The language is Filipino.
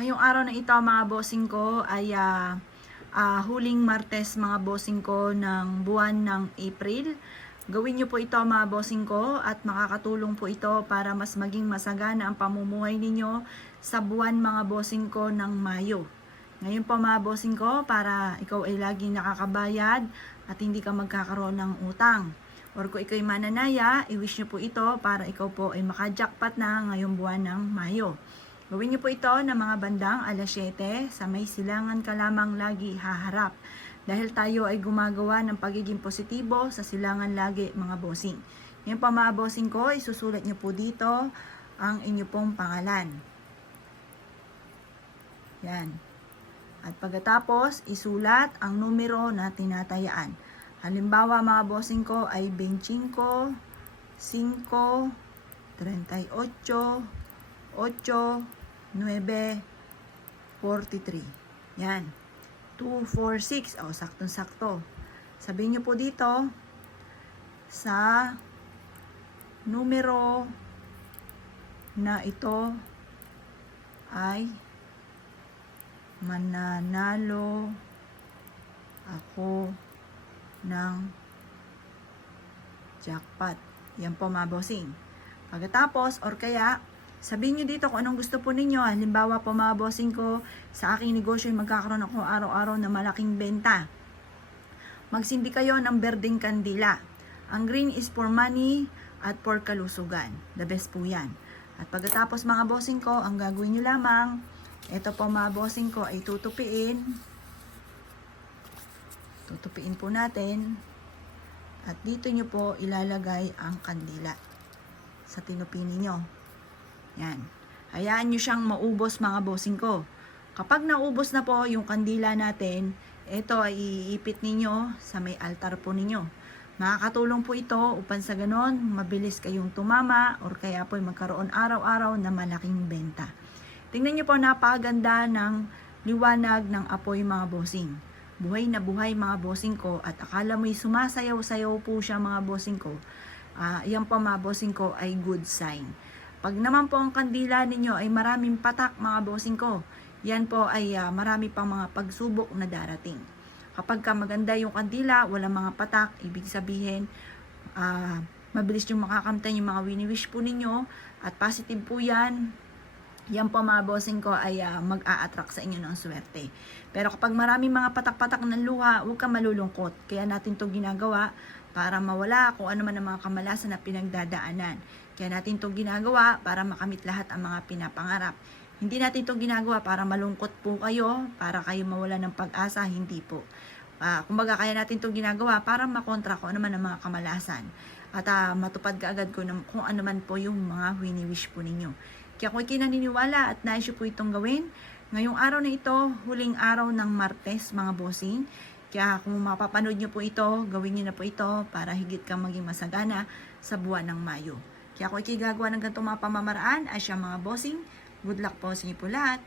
Ngayong araw na ito mga bossing ko ay huling Martes mga bossing ko ng buwan ng April. Gawin nyo po ito mga bossing ko at makakatulong po ito para mas maging masagana ang pamumuhay ninyo sa buwan mga bossing ko ng Mayo. Ngayon po mga bossing ko, para ikaw ay laging nakakabayad at hindi ka magkakaroon ng utang. Or kung ikaw ay mananaya, i-wish nyo po ito para ikaw po ay makajackpot na ngayong buwan ng Mayo. Gawin niyo po ito ng mga bandang alas 7, sa may silangan ka lamang lagi haharap. Dahil tayo ay gumagawa ng pagiging positibo sa silangan lagi mga bossing. Ngayon pa mga bossing ko, isusulat niyo po dito ang inyo pong pangalan. Yan. At pagkatapos, isulat ang numero na tinatayaan. Halimbawa mga bossing ko ay 25, 5, 38, 8, 9, 43. Yan. 2, 4, 6. O, saktong-sakto. Sabihin nyo po dito, sa numero na ito ay mananalo ako ng jackpot. Yan po mga bossing. Pagkatapos, or kaya, sabihin nyo dito kung anong gusto po ninyo. Halimbawa po mga bossing ko, sa aking negosyo magkakaroon ako araw-araw na malaking benta. Magsindi kayo ng berdeng kandila. Ang green is for money at for kalusugan. The best po yan. At pagkatapos mga bossing ko, ang gagawin nyo lamang, ito po mga bossing ko ay tutupiin. Tutupiin po natin. At dito nyo po ilalagay ang kandila sa tinupi ninyo. Yan. Hayaan nyo siyang maubos mga bossing ko. Kapag naubos na po yung kandila natin, ito ay iipit ninyo sa may altar po ninyo. Makakatulong po ito upang sa ganon, mabilis kayong tumama or kaya po magkaroon araw-araw na malaking benta. Tingnan nyo po, napakaganda ng liwanag ng apoy mga bossing. Buhay na buhay mga bossing ko at akala mo'y sumasayaw-sayaw po siya mga bossing ko. Yan po mga bossing ko ay good sign. Pag naman po ang kandila ninyo ay maraming patak mga bossing ko, yan po ay marami pang mga pagsubok na darating. Kapag maganda yung kandila, walang mga patak, ibig sabihin, mabilis yung makakamtan yung mga wini-wish po ninyo at positive po yan. Yan po mga bossing ko ay mag-a-attract sa inyo ng swerte. Pero kapag maraming mga patak-patak ng luha, huwag kang malulungkot. Kaya natin to ginagawa para mawala kung ano man ang mga kamalasan na pinagdadaanan. Kaya natin to ginagawa para makamit lahat ang mga pinapangarap. Hindi natin to ginagawa para malungkot po kayo, para kayo mawala ng pag-asa, hindi po. Kumbaga kaya natin to ginagawa para makontra kung ano man ang mga kamalasan. At matupad kaagad kung ano man po yung mga wini-wish po ninyo. Kaya kung ikinaniniwala at nais po itong gawin, ngayong araw na ito, huling araw ng Martes mga bossing. Kaya kung mapapanood nyo po ito, gawin nyo na po ito para higit kang maging masagana sa buwan ng Mayo. Kaya kung ikigagawa ng ganitong mga pamamaraan, ay siya mga bossing, good luck po sa inyo po lahat.